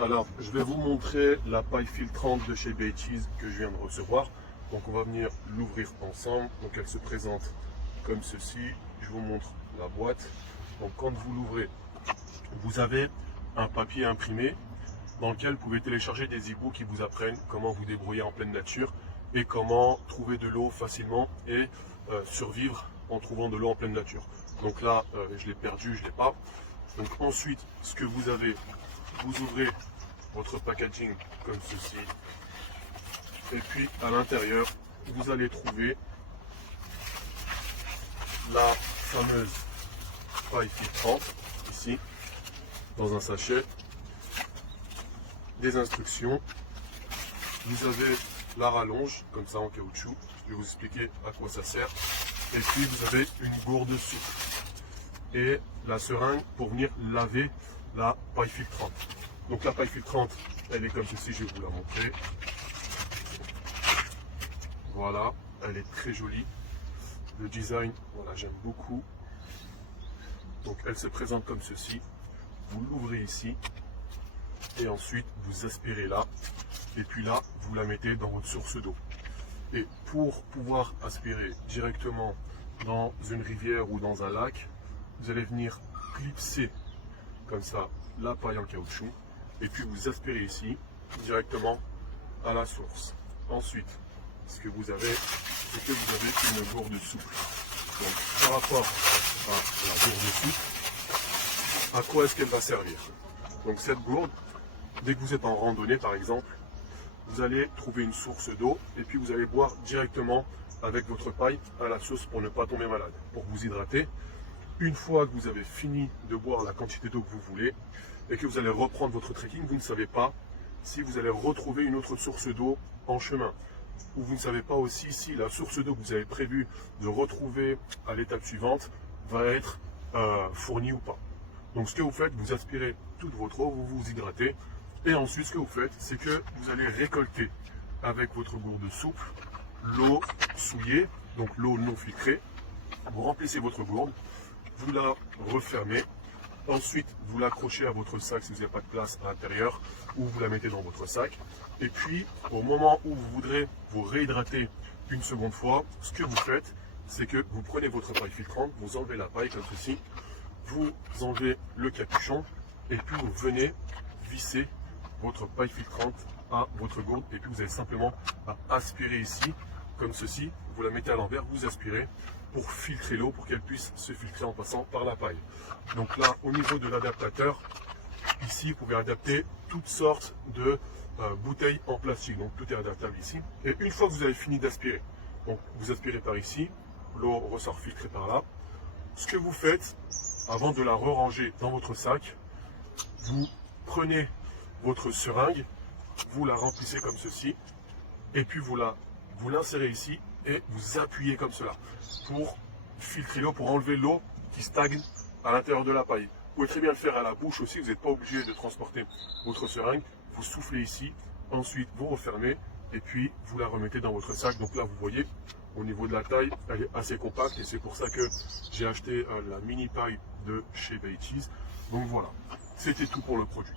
Alors, je vais vous montrer la paille filtrante de chez Beychies que je viens de recevoir. Donc, on va venir l'ouvrir ensemble. Donc, elle se présente comme ceci. Je vous montre la boîte. Donc, quand vous l'ouvrez, vous avez un papier imprimé dans lequel vous pouvez télécharger des e-books qui vous apprennent comment vous débrouiller en pleine nature et comment trouver de l'eau facilement et survivre en trouvant de l'eau en pleine nature. Donc là, je l'ai perdu, je ne l'ai pas. Donc ensuite, ce que vous avez, vous ouvrez votre packaging comme ceci. Et puis à l'intérieur, vous allez trouver la fameuse paille filtrante, ici, dans un sachet. Des instructions. Vous avez la rallonge, comme ça en caoutchouc. Je vais vous expliquer à quoi ça sert. Et puis vous avez une gourde souple. Et la seringue pour venir laver la paille filtrante. Donc la paille filtrante, elle est comme ceci, je vais vous la montrer. Voilà, elle est très jolie. Le design, voilà, j'aime beaucoup. Donc elle se présente comme ceci. Vous l'ouvrez ici. Et ensuite, vous aspirez là. Et puis là, vous la mettez dans votre source d'eau. Et pour pouvoir aspirer directement dans une rivière ou dans un lac, vous allez venir clipser comme ça la paille en caoutchouc. Et puis vous aspirez ici directement à la source. Ensuite, ce que vous avez, c'est que vous avez une gourde souple. Donc par rapport à la gourde souple, à quoi est-ce qu'elle va servir? Donc cette gourde, dès que vous êtes en randonnée par exemple, vous allez trouver une source d'eau et puis vous allez boire directement avec votre paille à la source pour ne pas tomber malade, pour vous hydrater. Une fois que vous avez fini de boire la quantité d'eau que vous voulez et que vous allez reprendre votre trekking, vous ne savez pas si vous allez retrouver une autre source d'eau en chemin. Ou vous ne savez pas aussi si la source d'eau que vous avez prévu de retrouver à l'étape suivante va être fournie ou pas. Donc ce que vous faites, vous aspirez toute votre eau, vous vous hydratez. Et ensuite ce que vous faites, c'est que vous allez récolter avec votre gourde souple l'eau souillée, donc l'eau non filtrée. Vous remplissez votre gourde, vous la refermez. Ensuite, vous l'accrochez à votre sac si vous n'avez pas de place à l'intérieur, ou vous la mettez dans votre sac. Et puis, au moment où vous voudrez vous réhydrater une seconde fois, ce que vous faites, c'est que vous prenez votre paille filtrante, vous enlevez la paille comme ceci, vous enlevez le capuchon, et puis vous venez visser votre paille filtrante à votre gourde, et puis vous avez simplement à aspirer ici, comme ceci. Vous la mettez à l'envers, vous aspirez pour filtrer l'eau, pour qu'elle puisse se filtrer en passant par la paille. Donc là, au niveau de l'adaptateur, ici, vous pouvez adapter toutes sortes de bouteilles en plastique. Donc tout est adaptable ici. Et une fois que vous avez fini d'aspirer, donc vous aspirez par ici, l'eau ressort filtrée par là. Ce que vous faites, avant de la re-ranger dans votre sac, vous prenez votre seringue, vous la remplissez comme ceci, et puis vous l'insérez ici et vous appuyez comme cela pour filtrer l'eau, pour enlever l'eau qui stagne à l'intérieur de la paille. Vous pouvez très bien le faire à la bouche aussi, vous n'êtes pas obligé de transporter votre seringue. Vous soufflez ici, ensuite vous refermez et puis vous la remettez dans votre sac. Donc là vous voyez, au niveau de la taille, elle est assez compacte et c'est pour ça que j'ai acheté la mini paille de chez Beychies. Donc voilà, c'était tout pour le produit.